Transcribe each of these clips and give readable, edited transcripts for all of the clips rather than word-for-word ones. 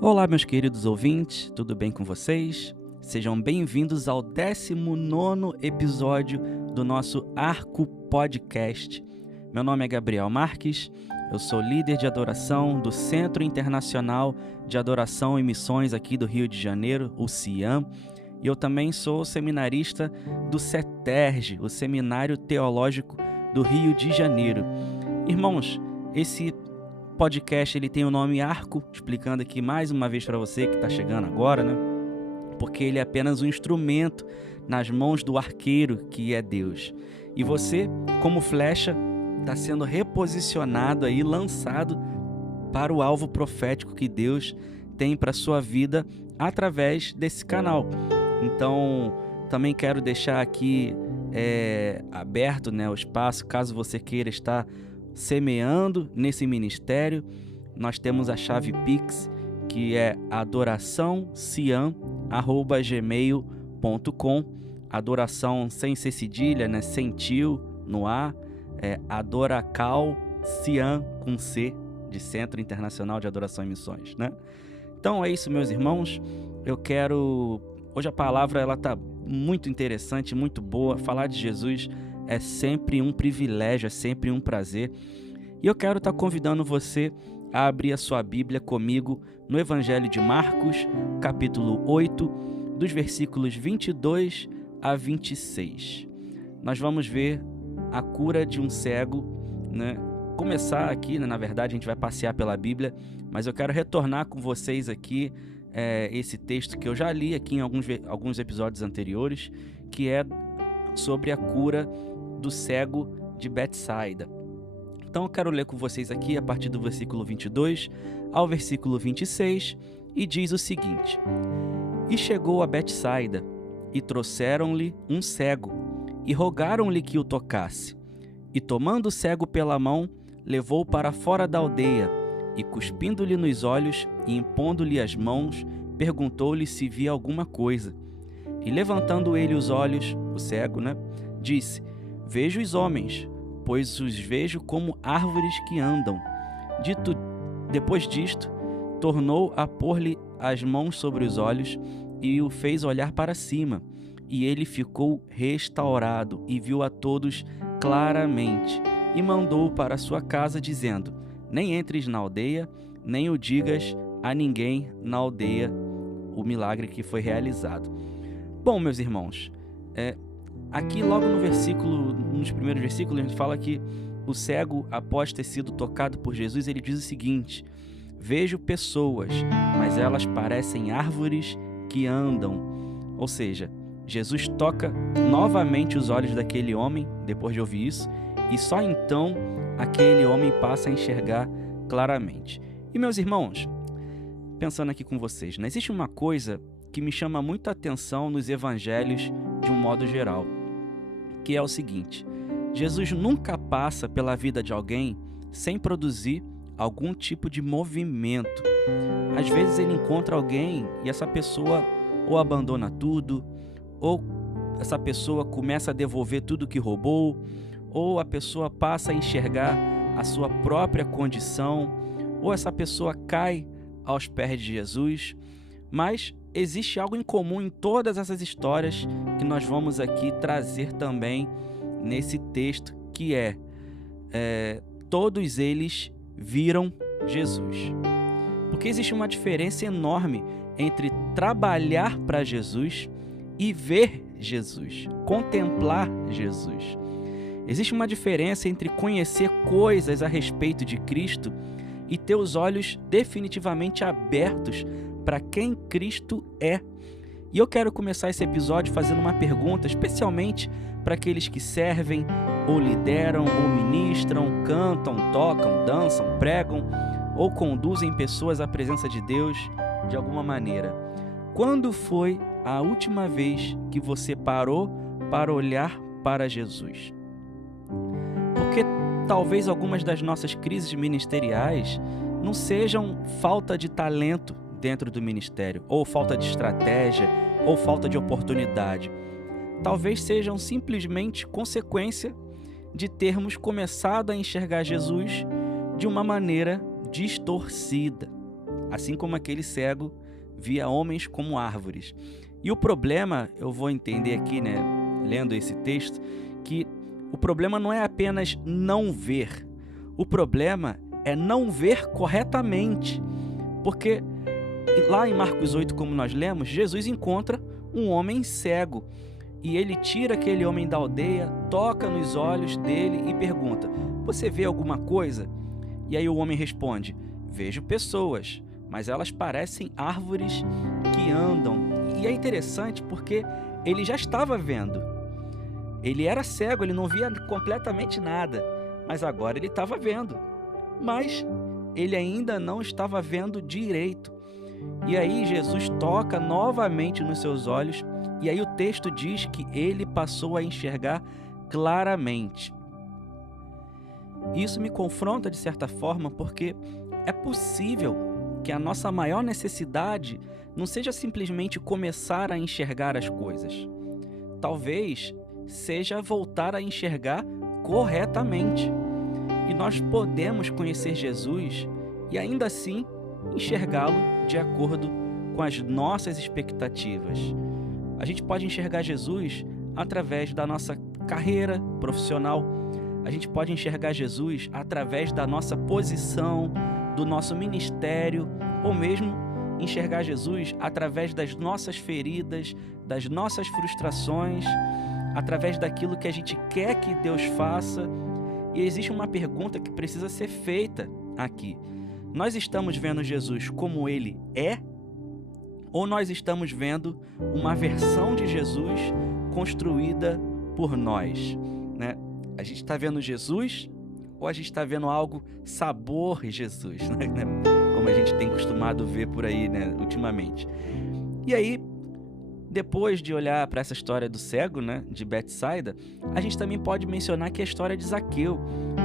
Olá, meus queridos ouvintes, tudo bem com vocês? Sejam bem-vindos ao 19º episódio do nosso Arco Podcast. Meu nome é Gabriel Marques, eu sou líder de adoração do Centro Internacional de Adoração e Missões aqui do Rio de Janeiro, o CIAM, e eu também sou seminarista do CETERJ, o Seminário Teológico do Rio de Janeiro. Irmãos, esse podcast ele tem o nome Arco, explicando aqui mais uma vez para você que está chegando agora, né? Porque ele é apenas um instrumento nas mãos do arqueiro que é Deus. E você, como flecha, está sendo reposicionado aí, lançado para o alvo profético que Deus tem para a sua vida através desse canal. Então, também quero deixar aqui aberto, né, o espaço, caso você queira estar semeando nesse ministério. Nós temos a chave Pix, que é adoraçãociam@gmail.com. Adoração sem ser cedilha, né? Sem tio no ar. Adoracalciam com C, de Centro Internacional de Adoração e Missões, né? Então é isso, meus irmãos. Hoje a palavra ela tá muito interessante, muito boa. Falar de Jesus é sempre um privilégio, é sempre um prazer. E eu quero estar convidando você a abrir a sua Bíblia comigo no Evangelho de Marcos, capítulo 8, dos versículos 22 a 26. Nós vamos ver a cura de um cego, né? Começar aqui, né? Na verdade, a gente vai passear pela Bíblia, mas eu quero retornar com vocês aqui esse texto que eu já li aqui em alguns episódios anteriores, que é sobre a cura do cego de Betsaida. Então eu quero ler com vocês aqui a partir do versículo 22 ao versículo 26, e diz o seguinte: E chegou a Betsaida, e trouxeram-lhe um cego, e rogaram-lhe que o tocasse. E tomando o cego pela mão, levou para fora da aldeia, e cuspindo-lhe nos olhos e impondo-lhe as mãos, perguntou-lhe se via alguma coisa. E levantando ele os olhos, o cego, disse: Vejo os homens, pois os vejo como árvores que andam. Depois disto, tornou a pôr-lhe as mãos sobre os olhos e o fez olhar para cima. E ele ficou restaurado e viu a todos claramente. E mandou para sua casa, dizendo: Nem entres na aldeia, nem o digas a ninguém na aldeia o milagre que foi realizado. Bom, meus irmãos, aqui logo nos primeiros versículos, a gente fala que o cego, após ter sido tocado por Jesus, ele diz o seguinte: Vejo pessoas, mas elas parecem árvores que andam. Ou seja, Jesus toca novamente os olhos daquele homem, depois de ouvir isso, e só então aquele homem passa a enxergar claramente. E meus irmãos, pensando aqui com vocês, existe uma coisa que me chama muita atenção nos evangelhos de um modo geral, que é o seguinte: Jesus nunca passa pela vida de alguém sem produzir algum tipo de movimento. Às vezes ele encontra alguém e essa pessoa ou abandona tudo, ou essa pessoa começa a devolver tudo que roubou, ou a pessoa passa a enxergar a sua própria condição, ou essa pessoa cai aos pés de Jesus. Mas existe algo em comum em todas essas histórias que nós vamos aqui trazer também nesse texto, que todos eles viram Jesus. Porque existe uma diferença enorme entre trabalhar para Jesus e ver Jesus, contemplar Jesus. Existe uma diferença entre conhecer coisas a respeito de Cristo e ter os olhos definitivamente abertos para quem Cristo é. E eu quero começar esse episódio fazendo uma pergunta, especialmente para aqueles que servem, ou lideram, ou ministram, cantam, tocam, dançam, pregam, ou conduzem pessoas à presença de Deus de alguma maneira. Quando foi a última vez que você parou para olhar para Jesus? Porque talvez algumas das nossas crises ministeriais não sejam falta de talento dentro do ministério, ou falta de estratégia, ou falta de oportunidade. Talvez sejam simplesmente consequência de termos começado a enxergar Jesus de uma maneira distorcida. assim como aquele cego via homens como árvores. E o problema, eu vou entender aqui, né, lendo esse texto, que o problema não é apenas não ver. O problema é não ver corretamente. Porque lá em Marcos 8, como nós lemos, Jesus encontra um homem cego. E ele tira aquele homem da aldeia, toca nos olhos dele e pergunta: você vê alguma coisa? E aí o homem responde: vejo pessoas, mas elas parecem árvores que andam. E é interessante porque ele já estava vendo. Ele era cego, ele não via completamente nada, mas agora ele estava vendo. Mas ele ainda não estava vendo direito. E aí Jesus toca novamente nos seus olhos, e aí o texto diz que ele passou a enxergar claramente. Isso me confronta de certa forma, porque é possível que a nossa maior necessidade não seja simplesmente começar a enxergar as coisas. Talvez seja voltar a enxergar corretamente. E nós podemos conhecer Jesus e ainda assim enxergá-lo de acordo com as nossas expectativas. A gente pode enxergar Jesus através da nossa carreira profissional. A gente pode enxergar Jesus através da nossa posição, do nosso ministério, ou mesmo enxergar Jesus através das nossas feridas, das nossas frustrações, através daquilo que a gente quer que Deus faça. E existe uma pergunta que precisa ser feita aqui. Nós estamos vendo Jesus como ele é? Ou nós estamos vendo uma versão de Jesus construída por nós, né? A gente está vendo Jesus ou a gente está vendo algo sabor Jesus, né? Como a gente tem costumado ver por aí, né, ultimamente. E aí, depois de olhar para essa história do cego, né, de Betsaida, a gente também pode mencionar que é a história de Zaqueu.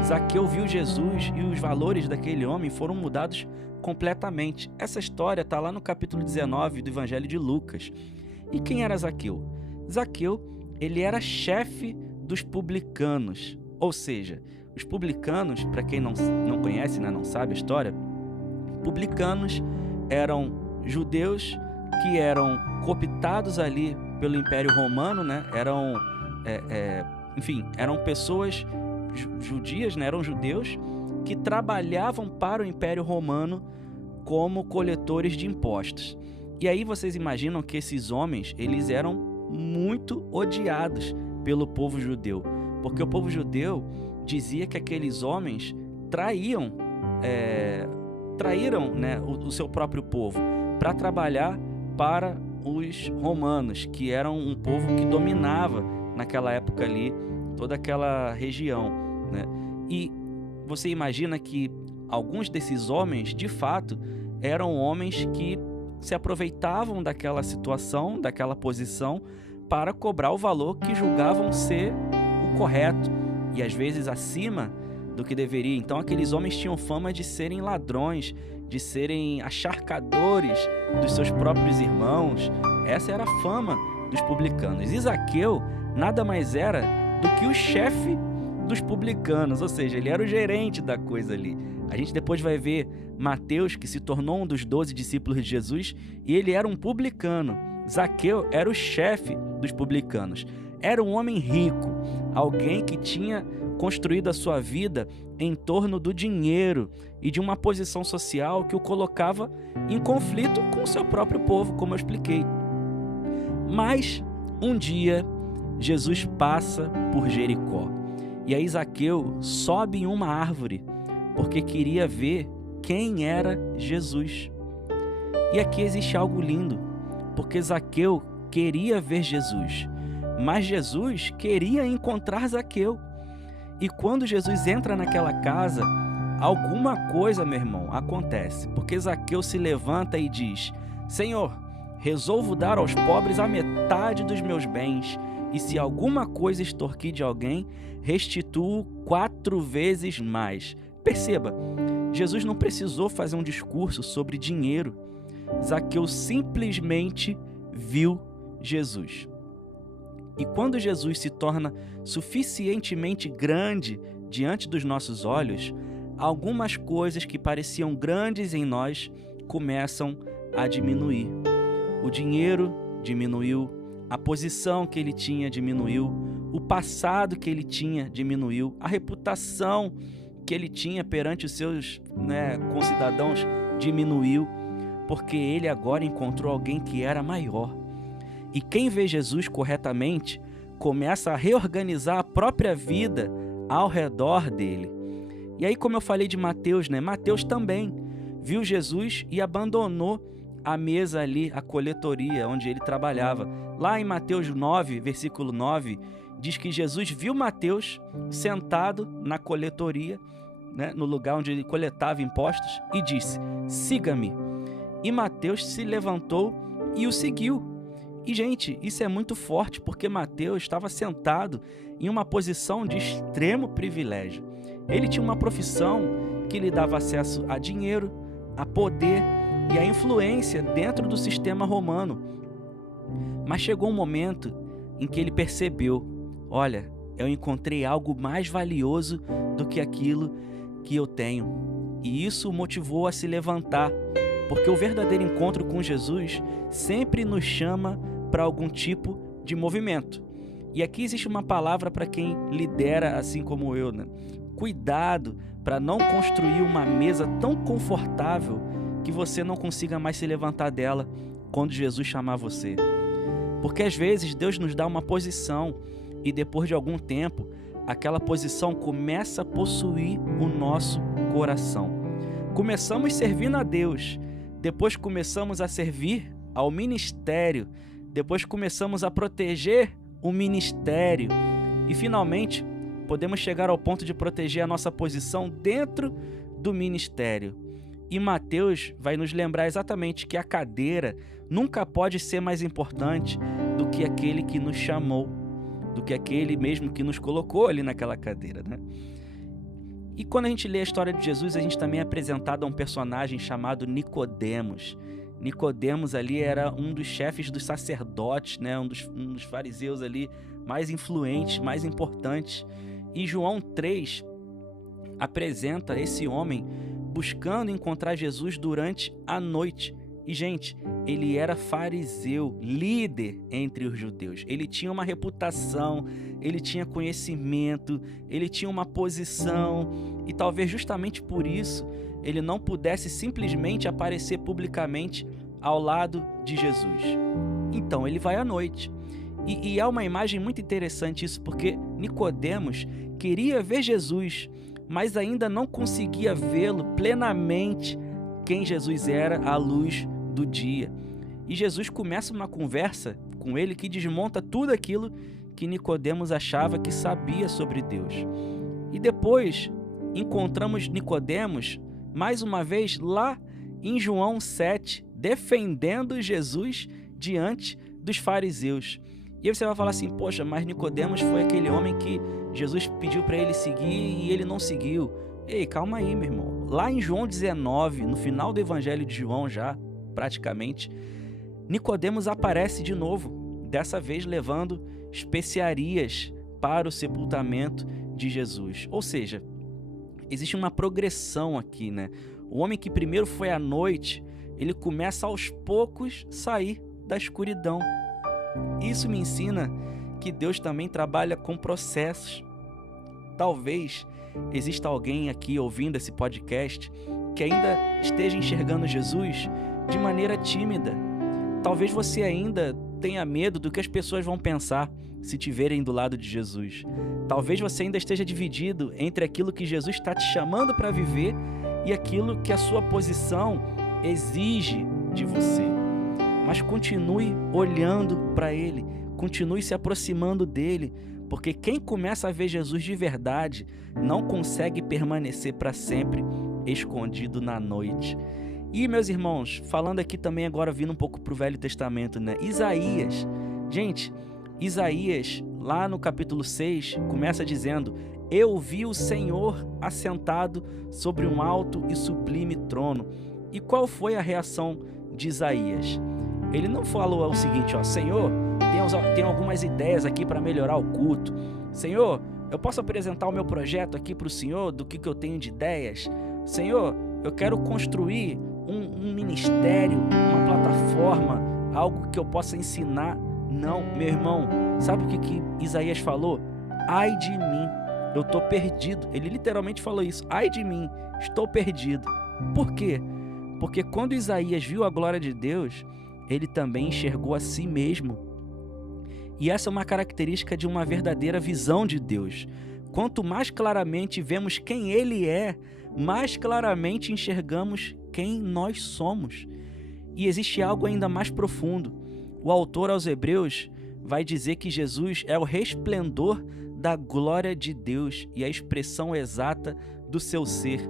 Zaqueu viu Jesus e os valores daquele homem foram mudados completamente. Essa história está lá no capítulo 19 do Evangelho de Lucas. E quem era Zaqueu? Zaqueu, ele era chefe dos publicanos. Ou seja, os publicanos, para quem não conhece, né, não sabe a história, publicanos eram judeus que eram cooptados ali pelo Império Romano, né? Eram pessoas judias, né? Eram judeus que trabalhavam para o Império Romano como coletores de impostos. E aí vocês imaginam que esses homens, eles eram muito odiados pelo povo judeu, porque o povo judeu dizia que aqueles homens traíram, né, o seu próprio povo para trabalhar para os romanos, que eram um povo que dominava naquela época ali toda aquela região, né? E você imagina que alguns desses homens, de fato, eram homens que se aproveitavam daquela situação, daquela posição, para cobrar o valor que julgavam ser o correto, e às vezes acima do que deveria. Então aqueles homens tinham fama de serem ladrões, de serem acharcadores dos seus próprios irmãos. Essa era a fama dos publicanos. E Zaqueu nada mais era do que o chefe dos publicanos, ou seja, ele era o gerente da coisa ali. A gente depois vai ver Mateus, que se tornou um dos 12 discípulos de Jesus, e ele era um publicano. Zaqueu era o chefe dos publicanos. Era um homem rico, alguém que tinha construído a sua vida em torno do dinheiro e de uma posição social que o colocava em conflito com o seu próprio povo, como eu expliquei. Mas um dia Jesus passa por Jericó e aí Zaqueu sobe em uma árvore porque queria ver quem era Jesus. E aqui existe algo lindo, porque Zaqueu queria ver Jesus, mas Jesus queria encontrar Zaqueu. E quando Jesus entra naquela casa, alguma coisa, meu irmão, acontece. Porque Zaqueu se levanta e diz: Senhor, resolvo dar aos pobres a metade dos meus bens, e se alguma coisa extorquir de alguém, restituo 4 vezes mais. Perceba, Jesus não precisou fazer um discurso sobre dinheiro. Zaqueu simplesmente viu Jesus. E quando Jesus se torna suficientemente grande diante dos nossos olhos, algumas coisas que pareciam grandes em nós começam a diminuir. O dinheiro diminuiu, a posição que ele tinha diminuiu, o passado que ele tinha diminuiu, a reputação que ele tinha perante os seus concidadãos diminuiu, porque ele agora encontrou alguém que era maior. E quem vê Jesus corretamente começa a reorganizar a própria vida ao redor dele. E aí, como eu falei de Mateus, Mateus também viu Jesus e abandonou a mesa ali, a coletoria, onde ele trabalhava. Lá em Mateus 9, versículo 9, diz que Jesus viu Mateus sentado na coletoria, no lugar onde ele coletava impostos, e disse: siga-me. E Mateus se levantou e o seguiu. E, gente, isso é muito forte, porque Mateus estava sentado em uma posição de extremo privilégio. Ele tinha uma profissão que lhe dava acesso a dinheiro, a poder e a influência dentro do sistema romano. Mas chegou um momento em que ele percebeu: olha, eu encontrei algo mais valioso do que aquilo que eu tenho. E isso o motivou a se levantar, porque o verdadeiro encontro com Jesus sempre nos chama para algum tipo de movimento. E aqui existe uma palavra para quem lidera assim como eu, Cuidado para não construir uma mesa tão confortável que você não consiga mais se levantar dela quando Jesus chamar você. Porque às vezes Deus nos dá uma posição e depois de algum tempo, aquela posição começa a possuir o nosso coração. Começamos servindo a Deus, depois começamos a servir ao ministério, depois começamos a proteger o ministério e finalmente podemos chegar ao ponto de proteger a nossa posição dentro do ministério. E Mateus vai nos lembrar exatamente que a cadeira nunca pode ser mais importante do que aquele que nos chamou, do que aquele mesmo que nos colocou ali naquela cadeira, E quando a gente lê a história de Jesus, a gente também é apresentado a um personagem chamado Nicodemos. Nicodemos ali era um dos chefes dos sacerdotes, um dos fariseus ali mais influentes, mais importantes. E João 3 apresenta esse homem buscando encontrar Jesus durante a noite. E, gente, ele era fariseu, líder entre os judeus. Ele tinha uma reputação, ele tinha conhecimento, ele tinha uma posição. E talvez justamente por isso ele não pudesse simplesmente aparecer publicamente ao lado de Jesus. Então ele vai à noite. E é uma imagem muito interessante isso, porque Nicodemos queria ver Jesus, mas ainda não conseguia vê-lo plenamente quem Jesus era à luz do dia. E Jesus começa uma conversa com ele que desmonta tudo aquilo que Nicodemos achava que sabia sobre Deus. E depois encontramos Nicodemos mais uma vez lá em João 7, defendendo Jesus diante dos fariseus. E aí você vai falar assim: poxa, mas Nicodemos foi aquele homem que Jesus pediu para ele seguir e ele não seguiu. Ei, calma aí, meu irmão. Lá em João 19, no final do Evangelho de João já, praticamente, Nicodemos aparece de novo, dessa vez levando especiarias para o sepultamento de Jesus. Ou seja, existe uma progressão aqui, O homem que primeiro foi à noite, ele começa aos poucos sair da escuridão. Isso me ensina que Deus também trabalha com processos. Talvez exista alguém aqui ouvindo esse podcast que ainda esteja enxergando Jesus de maneira tímida. Talvez você ainda tenha medo do que as pessoas vão pensar se te verem do lado de Jesus. Talvez você ainda esteja dividido entre aquilo que Jesus está te chamando para viver e aquilo que a sua posição exige de você. Mas continue olhando para Ele, continue se aproximando dEle, porque quem começa a ver Jesus de verdade não consegue permanecer para sempre escondido na noite. E, meus irmãos, falando aqui também agora, vindo um pouco para o Velho Testamento, Isaías. Gente, Isaías, lá no capítulo 6, começa dizendo: eu vi o Senhor assentado sobre um alto e sublime trono. E qual foi a reação de Isaías? Ele não falou o seguinte: Senhor, tem algumas ideias aqui para melhorar o culto. Senhor, eu posso apresentar o meu projeto aqui para o Senhor, do que eu tenho de ideias? Senhor, eu quero construir um ministério, uma plataforma, algo que eu possa ensinar. Não, meu irmão, sabe o que Isaías falou? Ai de mim, eu estou perdido. Ele literalmente falou isso. Ai de mim, estou perdido. Por quê? Porque quando Isaías viu a glória de Deus, ele também enxergou a si mesmo. E essa é uma característica de uma verdadeira visão de Deus. Quanto mais claramente vemos quem Ele é, mais claramente enxergamos quem nós somos. E existe algo ainda mais profundo. O autor aos Hebreus vai dizer que Jesus é o resplendor da glória de Deus e a expressão exata do seu ser.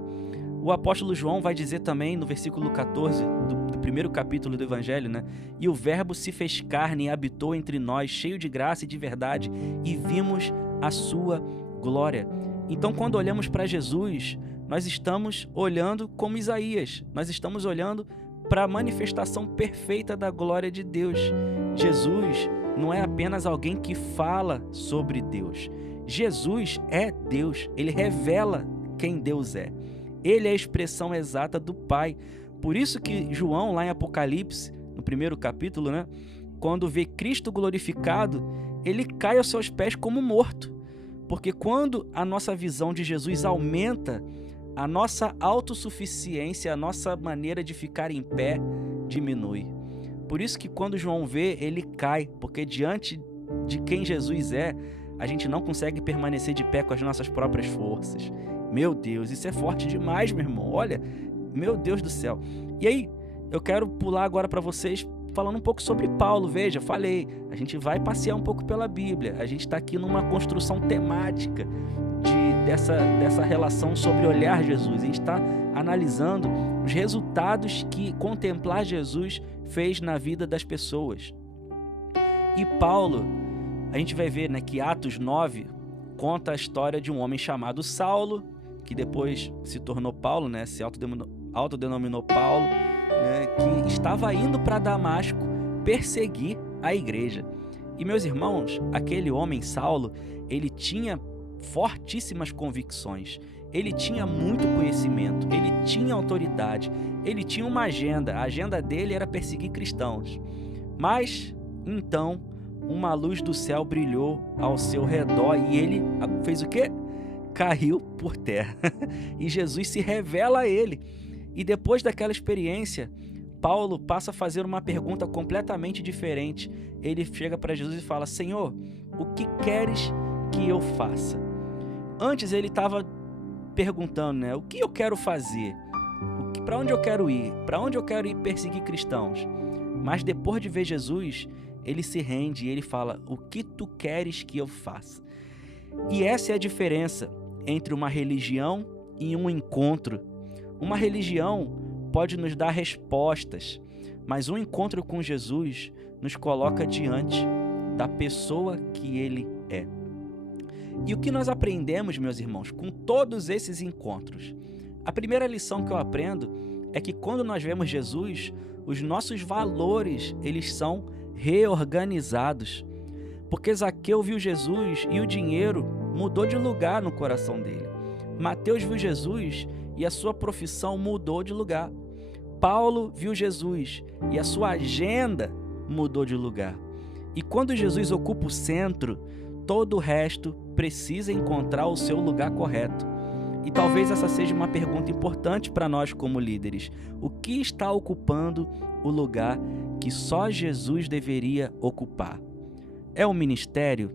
O apóstolo João vai dizer também no versículo 14 do primeiro capítulo do Evangelho, né? E o Verbo se fez carne e habitou entre nós, cheio de graça e de verdade, e vimos a sua glória. Então, quando olhamos para Jesus, nós estamos olhando como Isaías, nós estamos olhando para a manifestação perfeita da glória de Deus. Jesus não é apenas alguém que fala sobre Deus. Jesus é Deus, ele revela quem Deus é. Ele é a expressão exata do Pai. Por isso que João, lá em Apocalipse, no primeiro capítulo, né, quando vê Cristo glorificado, ele cai aos seus pés como morto. Porque quando a nossa visão de Jesus aumenta, a nossa autossuficiência, a nossa maneira de ficar em pé diminui. Por isso que quando João vê, ele cai, porque diante de quem Jesus é, a gente não consegue permanecer de pé com as nossas próprias forças. Meu Deus, isso é forte demais, meu irmão. Olha, meu Deus do céu. E aí, eu quero pular agora para vocês falando um pouco sobre Paulo. Veja, falei, a gente vai passear um pouco pela Bíblia. A gente está aqui numa construção temática dessa relação sobre olhar Jesus. A gente está analisando os resultados que contemplar Jesus fez na vida das pessoas. E Paulo, a gente vai ver, né, que Atos 9 conta a história de um homem chamado Saulo, que depois se tornou Paulo, né, se autodenominou Paulo, né, que estava indo para Damasco perseguir a igreja. E, meus irmãos, aquele homem Saulo, ele tinha fortíssimas convicções, ele tinha muito conhecimento, ele tinha autoridade, ele tinha uma agenda, a agenda dele era perseguir cristãos. Mas, então, uma luz do céu brilhou ao seu redor e ele fez o quê? Caiu por terra. E Jesus se revela a ele. E depois daquela experiência, Paulo passa a fazer uma pergunta completamente diferente. Ele chega para Jesus e fala: Senhor, o que queres que eu faça? Antes ele estava perguntando, né? O que eu quero fazer? Para onde eu quero ir? Para onde eu quero ir perseguir cristãos? Mas depois de ver Jesus, ele se rende e ele fala: o que tu queres que eu faça? E essa é a diferença entre uma religião e um encontro. Uma religião pode nos dar respostas, mas um encontro com Jesus nos coloca diante da pessoa que ele é. E o que nós aprendemos, meus irmãos, com todos esses encontros? A primeira lição que eu aprendo é que quando nós vemos Jesus, os nossos valores, eles são reorganizados. Porque Zaqueu viu Jesus e o dinheiro mudou de lugar no coração dele. Mateus viu Jesus e a sua profissão mudou de lugar. Paulo viu Jesus e a sua agenda mudou de lugar. E quando Jesus ocupa o centro, todo o resto precisa encontrar o seu lugar correto. E talvez essa seja uma pergunta importante para nós como líderes. O que está ocupando o lugar que só Jesus deveria ocupar? É o ministério?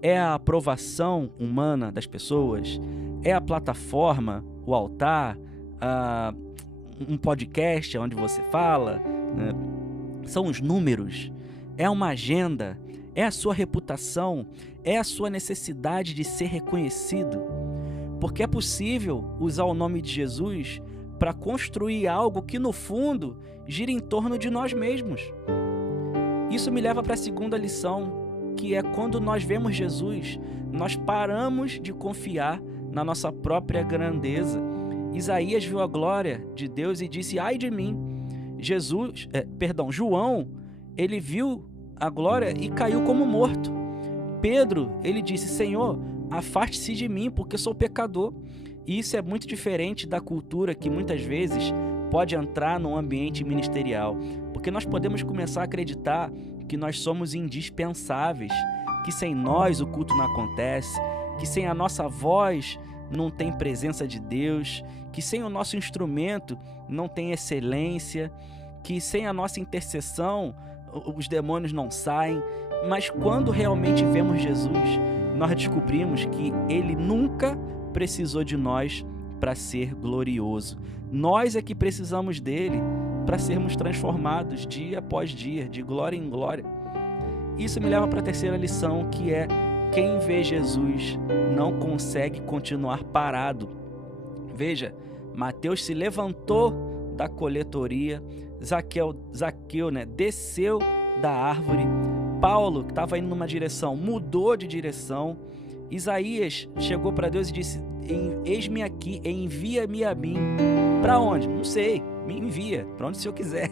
É a aprovação humana das pessoas? É a plataforma, o altar, um podcast onde você fala? Né? São os números? É uma agenda? É a sua reputação? É a sua necessidade de ser reconhecido? Porque é possível usar o nome de Jesus para construir algo que, no fundo, gira em torno de nós mesmos. Isso me leva para a segunda lição, que é quando nós vemos Jesus, nós paramos de confiar na nossa própria grandeza. Isaías viu a glória de Deus e disse: ai de mim. João, ele viu a glória e caiu como morto. Pedro, ele disse: Senhor, afaste-se de mim, porque sou pecador. E isso é muito diferente da cultura que muitas vezes pode entrar no ambiente ministerial, porque nós podemos começar a acreditar que nós somos indispensáveis, que sem nós o culto não acontece, que sem a nossa voz não tem presença de Deus, que sem o nosso instrumento não tem excelência, que sem a nossa intercessão os demônios não saem. Mas quando realmente vemos Jesus, nós descobrimos que Ele nunca precisou de nós para ser glorioso. Nós é que precisamos dele para sermos transformados dia após dia, de glória em glória. Isso me leva para a terceira lição, que é: quem vê Jesus não consegue continuar parado. Veja, Mateus se levantou da coletoria, Zaqueu, desceu da árvore, Paulo, que estava indo numa direção, mudou de direção, Isaías chegou para Deus e disse: eis-me aqui, envia-me a mim. Para onde? Não sei, me envia, para onde o Senhor quiser.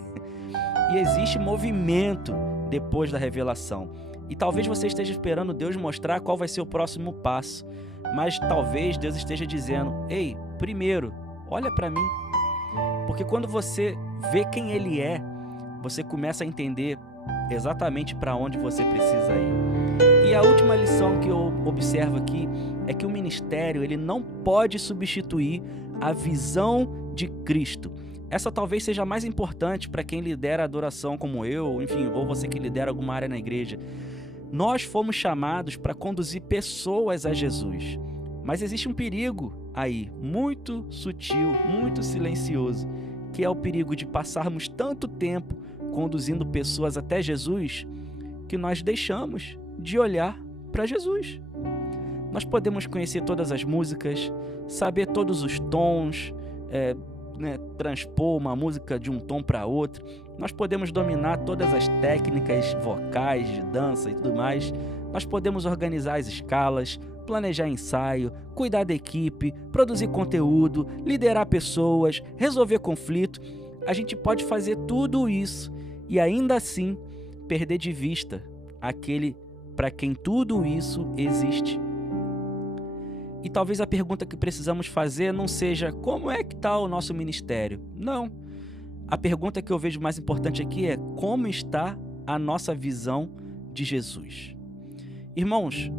E existe movimento depois da revelação. E talvez você esteja esperando Deus mostrar qual vai ser o próximo passo, mas talvez Deus esteja dizendo: ei, primeiro, olha para mim. Porque quando você vê quem Ele é, você começa a entender exatamente para onde você precisa ir. E a última lição que eu observo aqui é que o ministério, ele não pode substituir a visão de Cristo. Essa talvez seja a mais importante para quem lidera a adoração como eu, enfim, ou você que lidera alguma área na igreja. Nós fomos chamados para conduzir pessoas a Jesus, mas existe um perigo aí, muito sutil, muito silencioso, que é o perigo de passarmos tanto tempo conduzindo pessoas até Jesus, que nós deixamos de olhar para Jesus. Nós podemos conhecer todas as músicas, saber todos os tons, transpor uma música de um tom para outro. Nós podemos dominar todas as técnicas vocais, de dança e tudo mais. Nós podemos organizar as escalas, planejar ensaio, cuidar da equipe, produzir conteúdo, liderar pessoas, resolver conflito. A gente pode fazer tudo isso e ainda assim perder de vista aquele para quem tudo isso existe. E talvez a pergunta que precisamos fazer não seja: como é que está o nosso ministério? Não. A pergunta que eu vejo mais importante aqui é: como está a nossa visão de Jesus? Irmãos,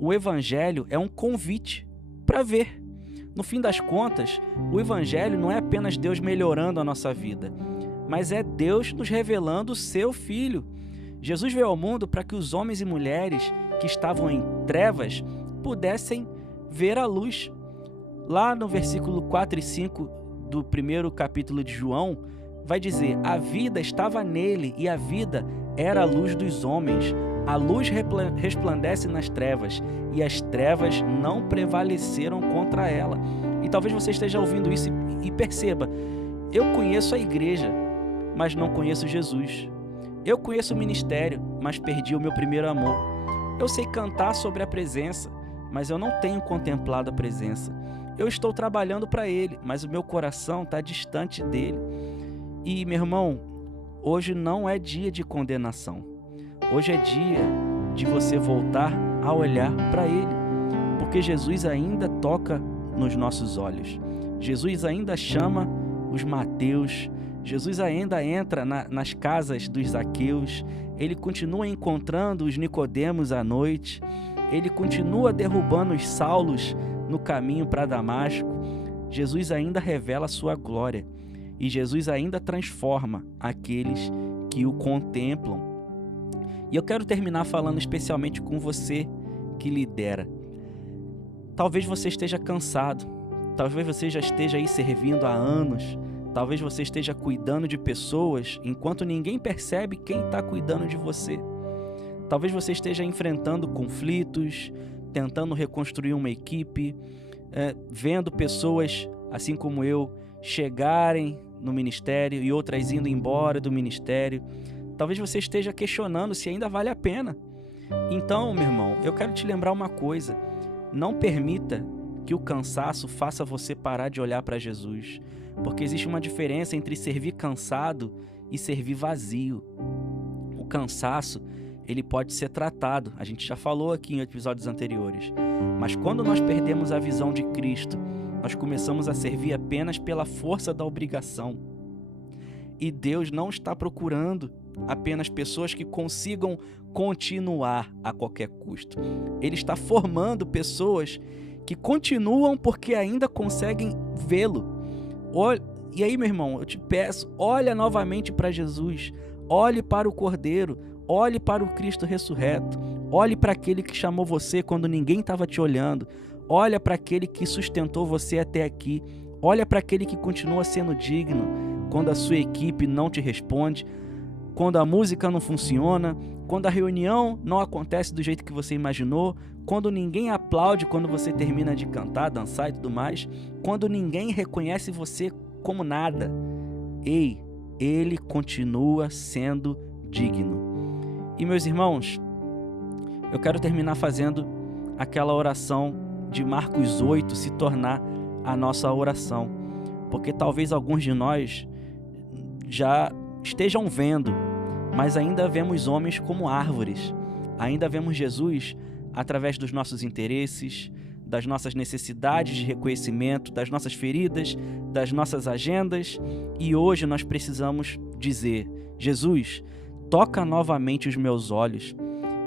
o Evangelho é um convite para ver. No fim das contas, o Evangelho não é apenas Deus melhorando a nossa vida, mas é Deus nos revelando o seu Filho. Jesus veio ao mundo para que os homens e mulheres que estavam em trevas pudessem ver a luz. Lá no versículo 4 e 5 do primeiro capítulo de João, vai dizer: a vida estava nele e a vida era a luz dos homens. A luz resplandece nas trevas e as trevas não prevaleceram contra ela. E talvez você esteja ouvindo isso e perceba: eu conheço a igreja, mas não conheço Jesus. Eu conheço o ministério, mas perdi o meu primeiro amor. Eu sei cantar sobre a presença, mas eu não tenho contemplado a presença. Eu estou trabalhando para Ele, mas o meu coração está distante dEle. E, meu irmão, hoje não é dia de condenação. Hoje é dia de você voltar a olhar para Ele, porque Jesus ainda toca nos nossos olhos. Jesus ainda chama os Mateus. Jesus ainda entra nas casas dos Zaqueus. Ele continua encontrando os Nicodemos à noite. Ele continua derrubando os Saulos no caminho para Damasco. Jesus ainda revela a sua glória. E Jesus ainda transforma aqueles que o contemplam. E eu quero terminar falando especialmente com você que lidera. Talvez você esteja cansado. Talvez você já esteja aí servindo há anos. Talvez você esteja cuidando de pessoas enquanto ninguém percebe quem está cuidando de você. Talvez você esteja enfrentando conflitos, tentando reconstruir uma equipe, vendo pessoas, assim como eu, chegarem no ministério e outras indo embora do ministério. Talvez você esteja questionando se ainda vale a pena. Então, meu irmão, eu quero te lembrar uma coisa: não permita que o cansaço faça você parar de olhar para Jesus, porque existe uma diferença entre servir cansado e servir vazio. O cansaço, ele pode ser tratado, a gente já falou aqui em episódios anteriores, mas quando nós perdemos a visão de Cristo, nós começamos a servir apenas pela força da obrigação. E Deus não está procurando apenas pessoas que consigam continuar a qualquer custo. Ele está formando pessoas que continuam porque ainda conseguem vê-lo. E aí, meu irmão, eu te peço, olha novamente para Jesus, olhe para o Cordeiro, olhe para o Cristo ressurreto, olhe para aquele que chamou você quando ninguém estava te olhando, olha para aquele que sustentou você até aqui, olha para aquele que continua sendo digno quando a sua equipe não te responde, quando a música não funciona, quando a reunião não acontece do jeito que você imaginou, quando ninguém aplaude quando você termina de cantar, dançar e tudo mais, quando ninguém reconhece você como nada. Ei, ele continua sendo digno. E meus irmãos, eu quero terminar fazendo aquela oração de Marcos 8 se tornar a nossa oração, porque talvez alguns de nós já estejam vendo, mas ainda vemos homens como árvores, ainda vemos Jesus através dos nossos interesses, das nossas necessidades de reconhecimento, das nossas feridas, das nossas agendas, e hoje nós precisamos dizer: Jesus, toca novamente os meus olhos.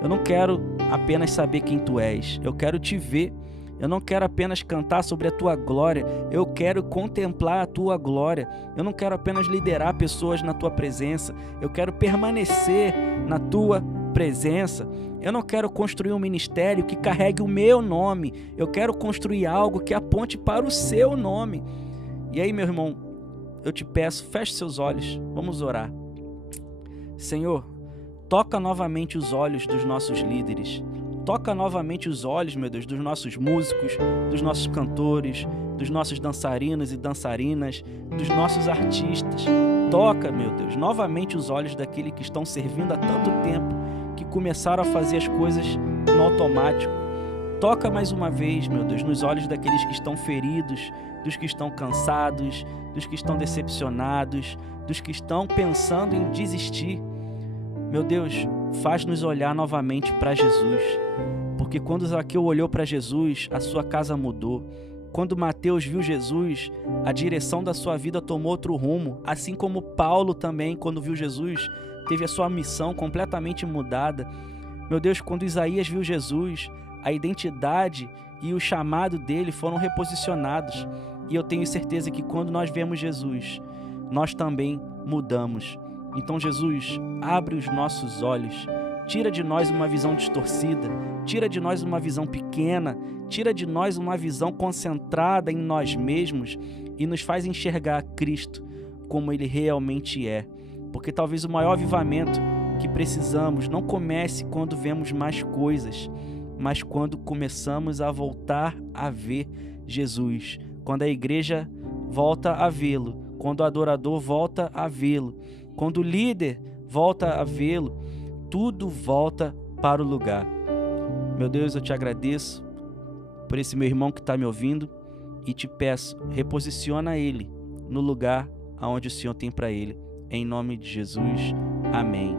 Eu não quero apenas saber quem tu és, eu quero te ver. Eu não quero apenas cantar sobre a tua glória, eu quero contemplar a tua glória. Eu não quero apenas liderar pessoas na tua presença, eu quero permanecer na tua presença. Eu não quero construir um ministério que carregue o meu nome, eu quero construir algo que aponte para o seu nome. E aí, meu irmão, eu te peço, feche seus olhos, vamos orar. Senhor, toca novamente os olhos dos nossos líderes. Toca novamente os olhos, meu Deus, dos nossos músicos, dos nossos cantores, dos nossos dançarinos e dançarinas, dos nossos artistas. Toca, meu Deus, novamente os olhos daqueles que estão servindo há tanto tempo, que começaram a fazer as coisas no automático. Toca mais uma vez, meu Deus, nos olhos daqueles que estão feridos, dos que estão cansados, dos que estão decepcionados, dos que estão pensando em desistir. Meu Deus, faz-nos olhar novamente para Jesus, porque quando Zaqueu olhou para Jesus, a sua casa mudou. Quando Mateus viu Jesus, a direção da sua vida tomou outro rumo, assim como Paulo também, quando viu Jesus, teve a sua missão completamente mudada. Meu Deus, quando Isaías viu Jesus, a identidade e o chamado dele foram reposicionados. E eu tenho certeza que quando nós vemos Jesus, nós também mudamos. Então, Jesus, abre os nossos olhos, tira de nós uma visão distorcida, tira de nós uma visão pequena, tira de nós uma visão concentrada em nós mesmos e nos faz enxergar Cristo como Ele realmente é. Porque talvez o maior avivamento que precisamos não comece quando vemos mais coisas, mas quando começamos a voltar a ver Jesus, quando a igreja volta a vê-lo, quando o adorador volta a vê-lo, quando o líder volta a vê-lo, tudo volta para o lugar. Meu Deus, eu te agradeço por esse meu irmão que está me ouvindo e te peço, reposiciona ele no lugar aonde o Senhor tem para ele. Em nome de Jesus, amém.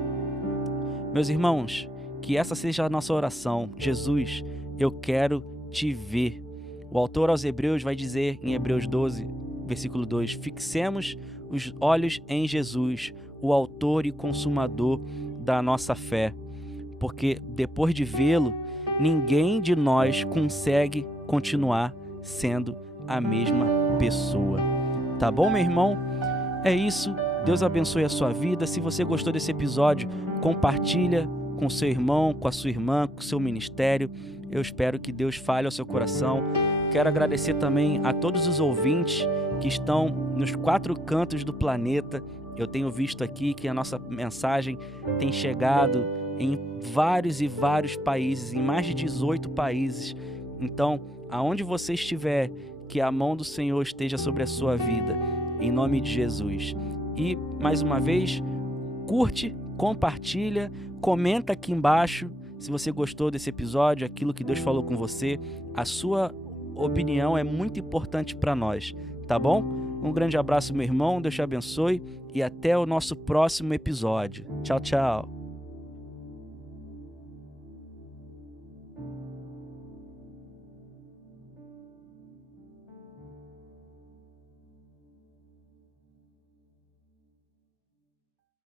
Meus irmãos, que essa seja a nossa oração. Jesus, eu quero te ver. O autor aos Hebreus vai dizer em Hebreus 12, versículo 2, fixemos os olhos em Jesus, o autor e consumador da nossa fé, porque depois de vê-lo, ninguém de nós consegue continuar sendo a mesma pessoa. Tá bom, meu irmão? É isso. Deus abençoe a sua vida. Se você gostou desse episódio, compartilha com seu irmão, com a sua irmã, com o seu ministério. Eu espero que Deus fale ao seu coração. Quero agradecer também a todos os ouvintes que estão nos 4 cantos do planeta. Eu tenho visto aqui que a nossa mensagem tem chegado em vários e vários países, em mais de 18 países. Então, aonde você estiver, que a mão do Senhor esteja sobre a sua vida, em nome de Jesus. E, mais uma vez, curte, compartilha, comenta aqui embaixo se você gostou desse episódio, aquilo que Deus falou com você. A sua opinião é muito importante para nós, tá bom? Um grande abraço, meu irmão, Deus te abençoe e até o nosso próximo episódio. Tchau, tchau.